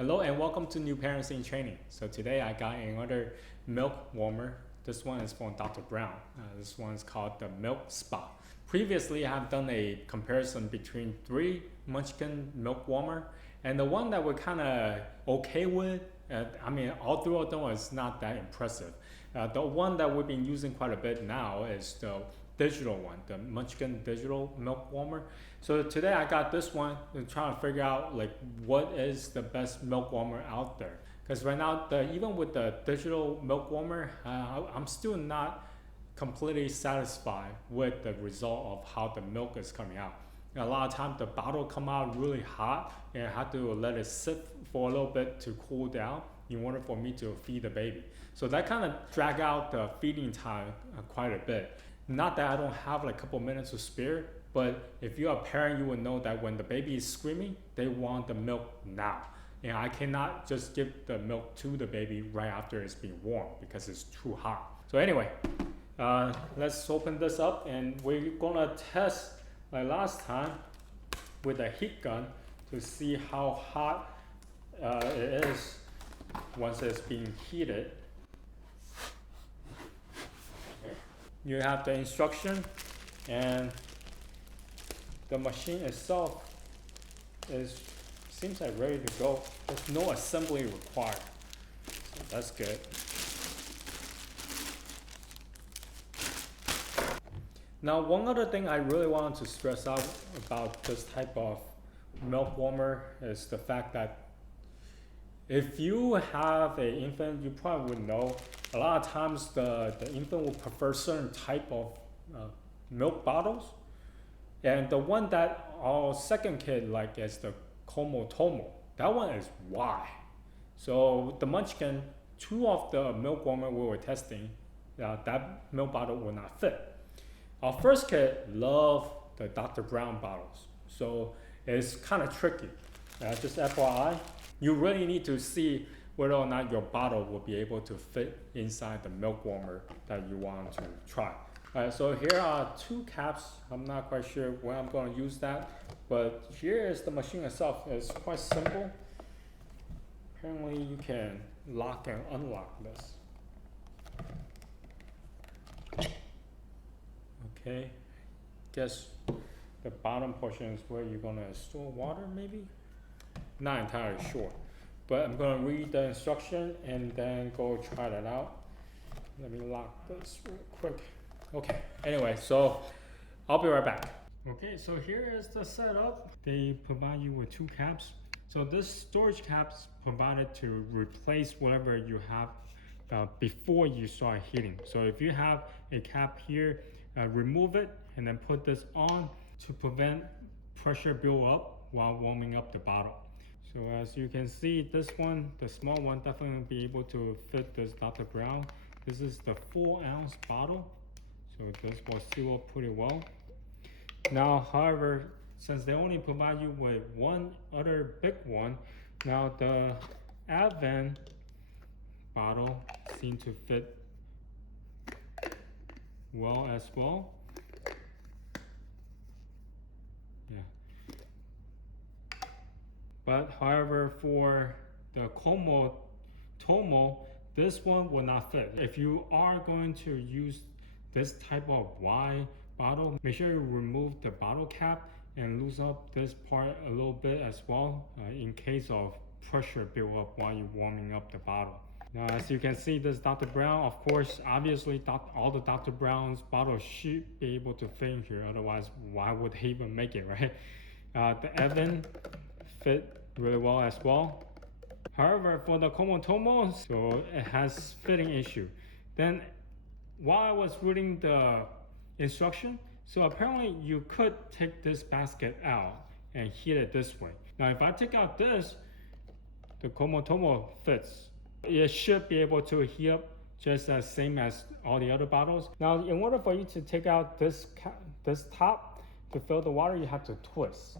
Hello and welcome to New Parents in Training. So today I got another milk warmer. This one is from Dr. Brown. This one is called the Milk Spa. Previously I have done a comparison between 3 Munchkin milk warmer and the one that we're kind of okay with. All 3 of them is not that impressive. The one that we've been using quite a bit now is the digital one, the Munchkin digital milk warmer. So today I got this one and trying to figure out like what is the best milk warmer out there. Because right now, even with the digital milk warmer, I'm still not completely satisfied with the result of how the milk is coming out. A lot of times the bottle come out really hot and I have to let it sit for a little bit to cool down in order for me to feed the baby. So that kind of drag out the feeding time quite a bit. Not that I don't have like a couple minutes to spare, but if you're a parent, you will know that when the baby is screaming, they want the milk now. And I cannot just give the milk to the baby right after it's been warm because it's too hot. So anyway, let's open this up and we're gonna test like last time with a heat gun to see how hot it is once it's being heated. You have the instruction and the machine itself seems like ready to go. There's no assembly required, so that's good. Now one other thing I really wanted to stress out about this type of milk warmer is the fact that if you have an infant, you probably would know a lot of times the infant will prefer certain type of milk bottles. And the one that our second kid like is the Tomo. That one is Y. So the Munchkin, 2 of the milk warmer we were testing, that milk bottle will not fit. Our first kid loved the Dr. Brown bottles. So it's kind of tricky. Just FYI, you really need to see whether or not your bottle will be able to fit inside the milk warmer that you want to try. Alright, so here are 2 caps. I'm not quite sure when I'm going to use that, but here is the machine itself. It's quite simple. Apparently you can lock and unlock this. Okay, guess the bottom portion is where you're going to store water maybe? Not entirely sure, but I'm going to read the instruction and then go try that out. Let me lock this real quick. Okay, anyway, so I'll be right back. Okay, so here is the setup. They provide you with 2 caps. So this storage cap's provided to replace whatever you have before you start heating. So if you have a cap here, remove it and then put this on to prevent pressure build up while warming up the bottle. So as you can see, this one, the small one, definitely will be able to fit this Dr. Brown. This is the 4-ounce bottle, so this will seal up pretty well. Now, however, since they only provide you with one other big one, now the Advent bottle seems to fit well as well. Yeah. But however, for the Tomo, this one will not fit. If you are going to use this type of Y bottle, make sure you remove the bottle cap and loosen up this part a little bit as well in case of pressure build up while you're warming up the bottle. Now as you can see, this Dr. Brown, of course, obviously all the Dr. Brown's bottles should be able to fit in here, otherwise why would they even make it, right? The Evan fit really well as well. However, for the Tomo, so it has fitting issue. Then while I was reading the instruction, so apparently you could take this basket out and heat it this way. Now if I take out this, the Tomo fits. It should be able to heat up just as same as all the other bottles. Now in order for you to take out this top to fill the water, you have to twist.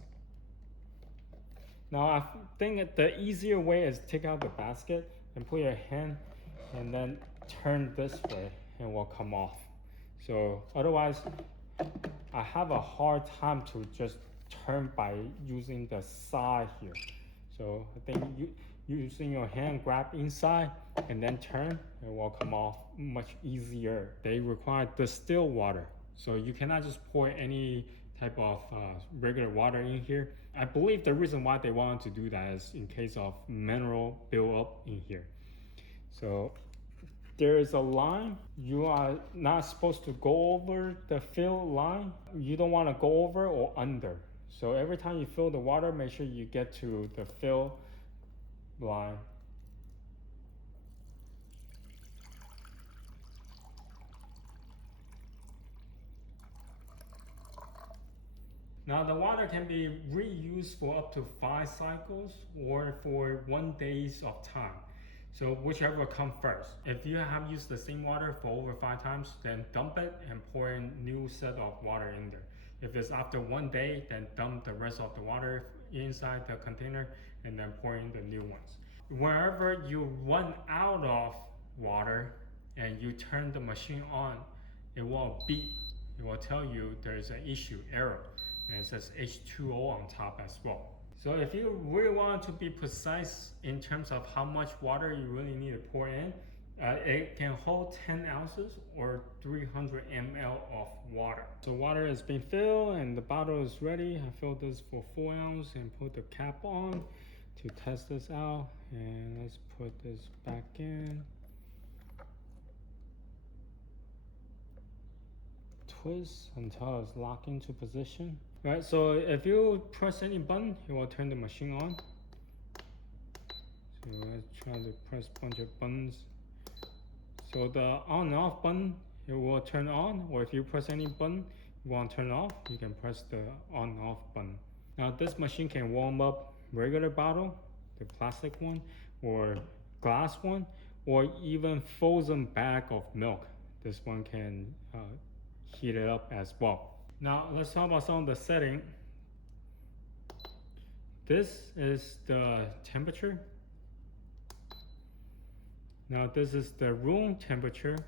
Now I think the easier way is take out the basket and put your hand and then turn this way and it will come off. So otherwise I have a hard time to just turn by using the side here. So I think using your hand, grab inside and then turn, it will come off much easier. They require distilled water, so you cannot just pour any type of regular water in here. I believe the reason why they want to do that is in case of mineral build up in here. So there is a line. You are not supposed to go over the fill line. You don't want to go over or under. So every time you fill the water, make sure you get to the fill line. Now the water can be reused for up to 5 cycles or for 1 day of time. So whichever comes first. If you have used the same water for over 5 times, then dump it and pour in new set of water in there. If it's after 1 day, then dump the rest of the water inside the container and then pour in the new ones. Wherever you run out of water and you turn the machine on, it will beep. It will tell you there's an issue, error, and it says H2O on top as well. So if you really want to be precise in terms of how much water you really need to pour in, it can hold 10 ounces or 300 ml of water. So water has been filled and the bottle is ready. I filled this for 4 ounces and put the cap on to test this out. And let's put this back in. Twist until it's locked into position. Right, so if you press any button, it will turn the machine on. So let's try to press a bunch of buttons. So the on and off button, it will turn on, or if you press any button, you want to turn off, you can press the on and off button. Now this machine can warm up regular bottle, the plastic one, or glass one, or even frozen bag of milk. This one can heat it up as well. Now let's talk about some of the setting. This is the temperature. Now this is the room temperature.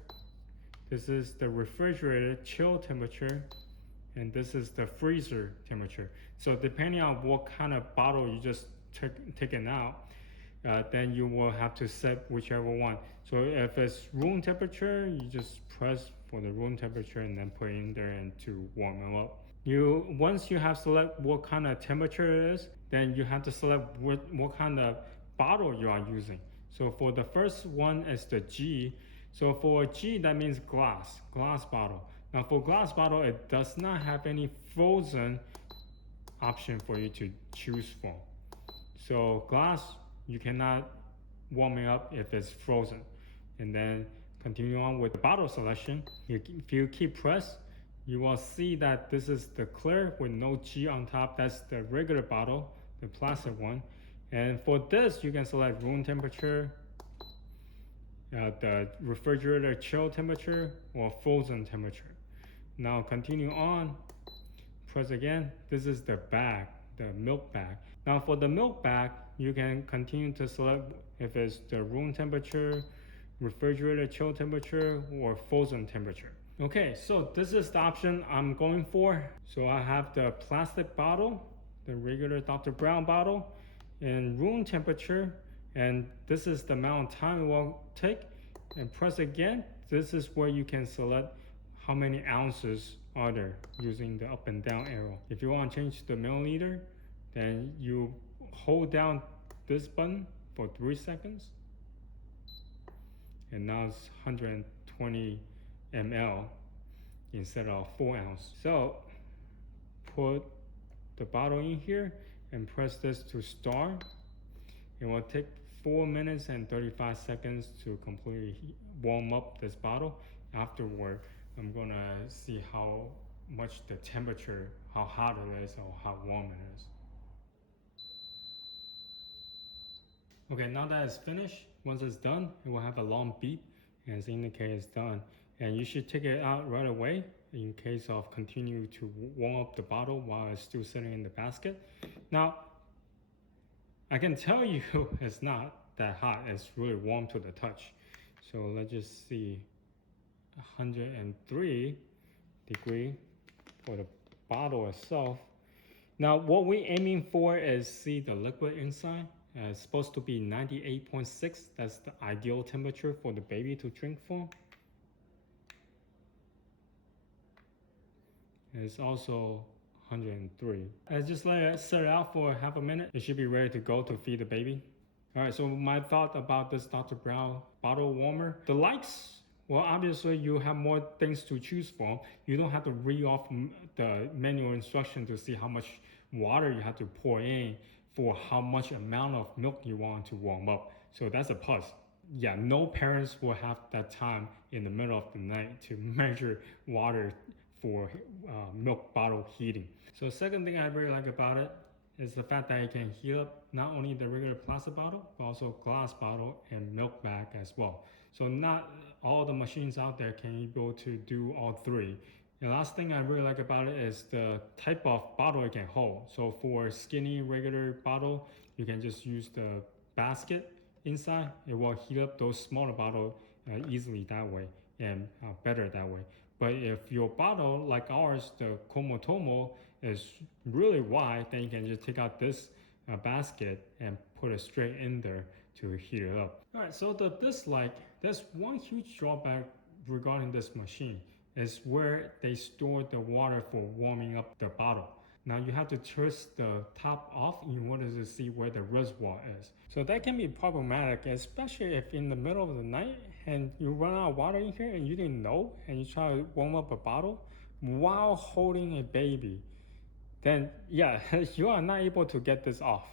This is the refrigerator chill temperature. And this is the freezer temperature. So depending on what kind of bottle you just taken out, then you will have to set whichever one. So if it's room temperature, you just press for the room temperature and then put it in there and to warm them up. Once you have select what kind of temperature it is, then you have to select what kind of bottle you are using. So for the first one is the G. So for G, that means glass bottle. Now for glass bottle, it does not have any frozen option for you to choose from. So glass, you cannot warm it up if it's frozen. And then continue on with the bottle selection. If you keep press, you will see that this is the clear with no G on top. That's the regular bottle, the plastic one. And for this, you can select room temperature, the refrigerator chill temperature, or frozen temperature. Now continue on, press again. This is the bag, the milk bag. Now for the milk bag, you can continue to select if it's the room temperature, refrigerator chill temperature, or frozen temperature. Okay, so this is the option I'm going for. So I have the plastic bottle, the regular Dr. Brown bottle, in room temperature, and this is the amount of time it will take. And press again. This is where you can select how many ounces are there using the up and down arrow. If you want to change the milliliter, then you hold down this button for 3 seconds, and now it's 120 ml instead of 4 ounce. So put the bottle in here and press this to start. It will take 4 minutes and 35 seconds to completely warm up this bottle. Afterward, I'm gonna see how much the temperature, how hot it is or how warm it is. Okay, now that it's finished, once it's done, it will have a long beep and it's indicate it's done. And you should take it out right away in case of continue to warm up the bottle while it's still sitting in the basket. Now, I can tell you it's not that hot, it's really warm to the touch. So let's just see, 103 degree for the bottle itself. Now what we're aiming for is see the liquid inside. It's supposed to be 98.6. That's the ideal temperature for the baby to drink from. It's also 103. And just let it sit out for half a minute. It should be ready to go to feed the baby. All right, so my thought about this Dr. Brown bottle warmer. The likes, well, obviously you have more things to choose from. You don't have to read off the manual instruction to see how much water you have to pour in for how much amount of milk you want to warm up. So that's a plus. Yeah, no parents will have that time in the middle of the night to measure water for milk bottle heating. So second thing I really like about it is the fact that it can heat up not only the regular plastic bottle, but also glass bottle and milk bag as well. So not all the machines out there can be able to do all three. The last thing I really like about it is the type of bottle it can hold. So for skinny regular bottle, you can just use the basket inside. It will heat up those smaller bottles easily that way and better that way. But if your bottle, like ours, the Komotomo, is really wide, then you can just take out this basket and put it straight in there to heat it up. All right, so the dislike, there's one huge drawback regarding this machine is where they store the water for warming up the bottle. Now you have to twist the top off in order to see where the reservoir is. So that can be problematic, especially if in the middle of the night and you run out of water in here and you didn't know and you try to warm up a bottle while holding a baby. Then yeah, you are not able to get this off.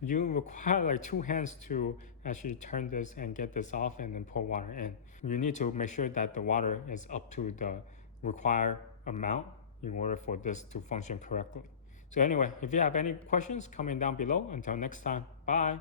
You require like two hands to actually turn this and get this off and then pour water in. You need to make sure that the water is up to the required amount in order for this to function correctly. So anyway, if you have any questions, comment down below. Until next time, bye.